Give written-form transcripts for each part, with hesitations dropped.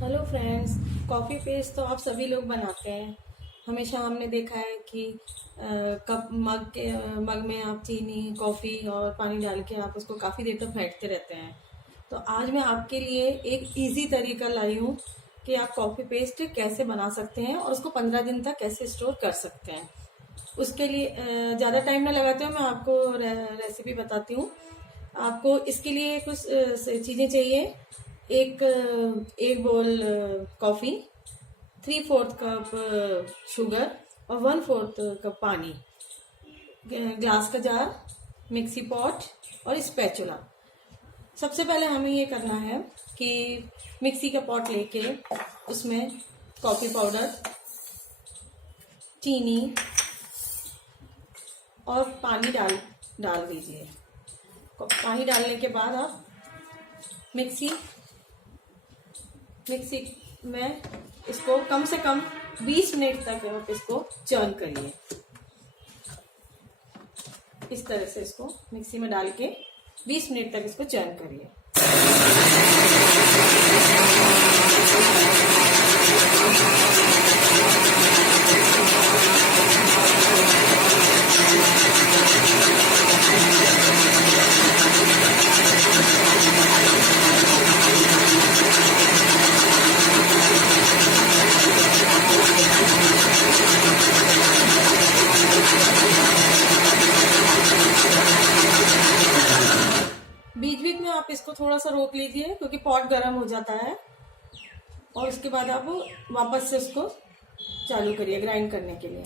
Hello friends. Coffee paste तो आप सभी लोग बनाते हैं। हमेशा हमने देखा है कि कप मग में आप चीनी कॉफ़ी और पानी डाल के आप उसको काफ़ी देर तक फेंटते रहते हैं। तो आज मैं आपके लिए एक इजी तरीका लाई हूँ कि आप कॉफ़ी पेस्ट कैसे बना सकते हैं और उसको 15 दिन तक कैसे स्टोर कर सकते हैं। उसके लिए ज़्यादा टाइम ना लगाते हुए मैं आपको रेसिपी बताती हूँ। आपको इसके लिए कुछ चीज़ें चाहिए। एक बोल कॉफ़ी, 3/4 कप शुगर और 1/4 कप पानी, ग्लास का जार, मिक्सी पॉट और स्पैचुला। सबसे पहले हमें ये करना है कि मिक्सी का पॉट लेके उसमें कॉफ़ी पाउडर, चीनी और पानी डाल दीजिए। पानी डालने के बाद आप मिक्सी में इसको कम से कम 20 मिनट तक आप इसको चर्न करिए। इस तरह से इसको मिक्सी में डाल के 20 मिनट तक इसको चर्न करिए। बीच बीच में आप इसको थोड़ा सा रोक लीजिए क्योंकि पॉट गर्म हो जाता है, और उसके बाद आप वापस से उसको चालू करिए ग्राइंड करने के लिए।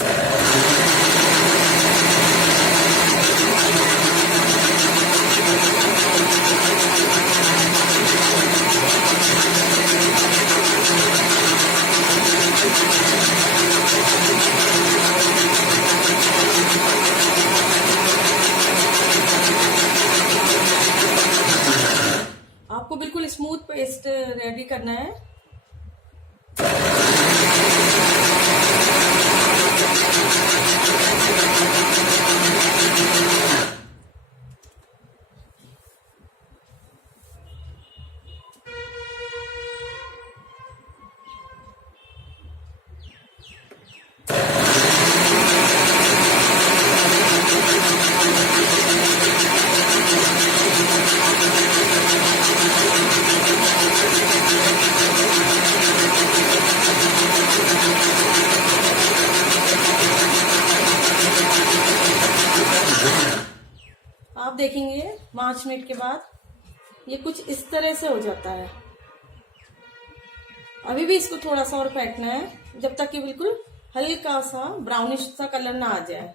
आपको बिल्कुल स्मूथ पेस्ट रेडी करना है। आप देखेंगे 5 मिनट के बाद ये कुछ इस तरह से हो जाता है। अभी भी इसको थोड़ा सा और फेंटना है जब तक कि बिल्कुल हल्का सा ब्राउनिश सा कलर ना आ जाए,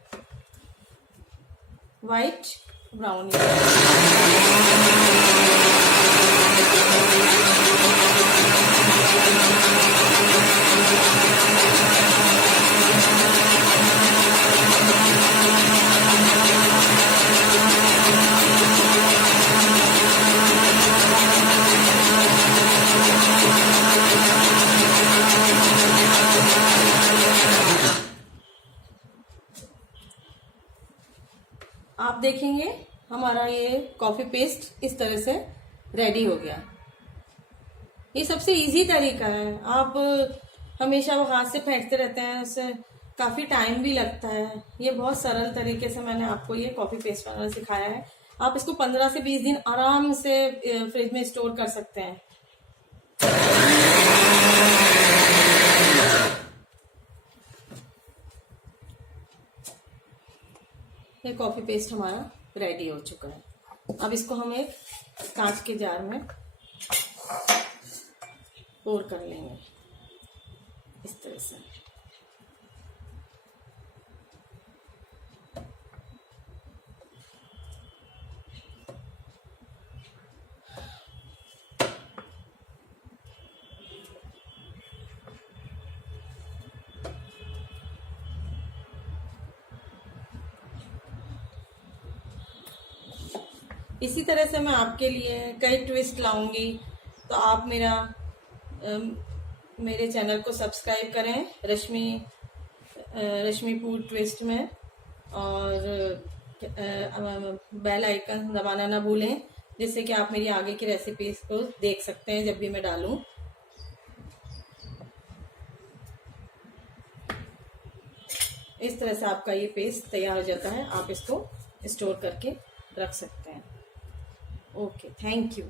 वाइट ब्राउनिश। आप देखेंगे हमारा ये कॉफी पेस्ट इस तरह से रेडी हो गया। ये सबसे इजी तरीका है। आप हमेशा वो हाथ से फेंटते रहते हैं, उससे काफी टाइम भी लगता है। ये बहुत सरल तरीके से मैंने आपको ये कॉफी पेस्ट बनाना सिखाया है। आप इसको 15 से 20 दिन आराम से फ्रिज में स्टोर कर सकते हैं। ये कॉफी पेस्ट हमारा रेडी हो चुका है। अब इसको हम एक कांच के जार में पोर कर लेंगे इस तरह से। इसी तरह से मैं आपके लिए कई ट्विस्ट लाऊंगी, तो आप मेरे चैनल को सब्सक्राइब करें रश्मि फूड ट्विस्ट में, और बेल आइकन दबाना ना भूलें, जिससे कि आप मेरी आगे की रेसिपीज को देख सकते हैं जब भी मैं डालूं। इस तरह से आपका ये पेस्ट तैयार हो जाता है। आप इसको स्टोर करके रख सकते हैं। Okay, thank you.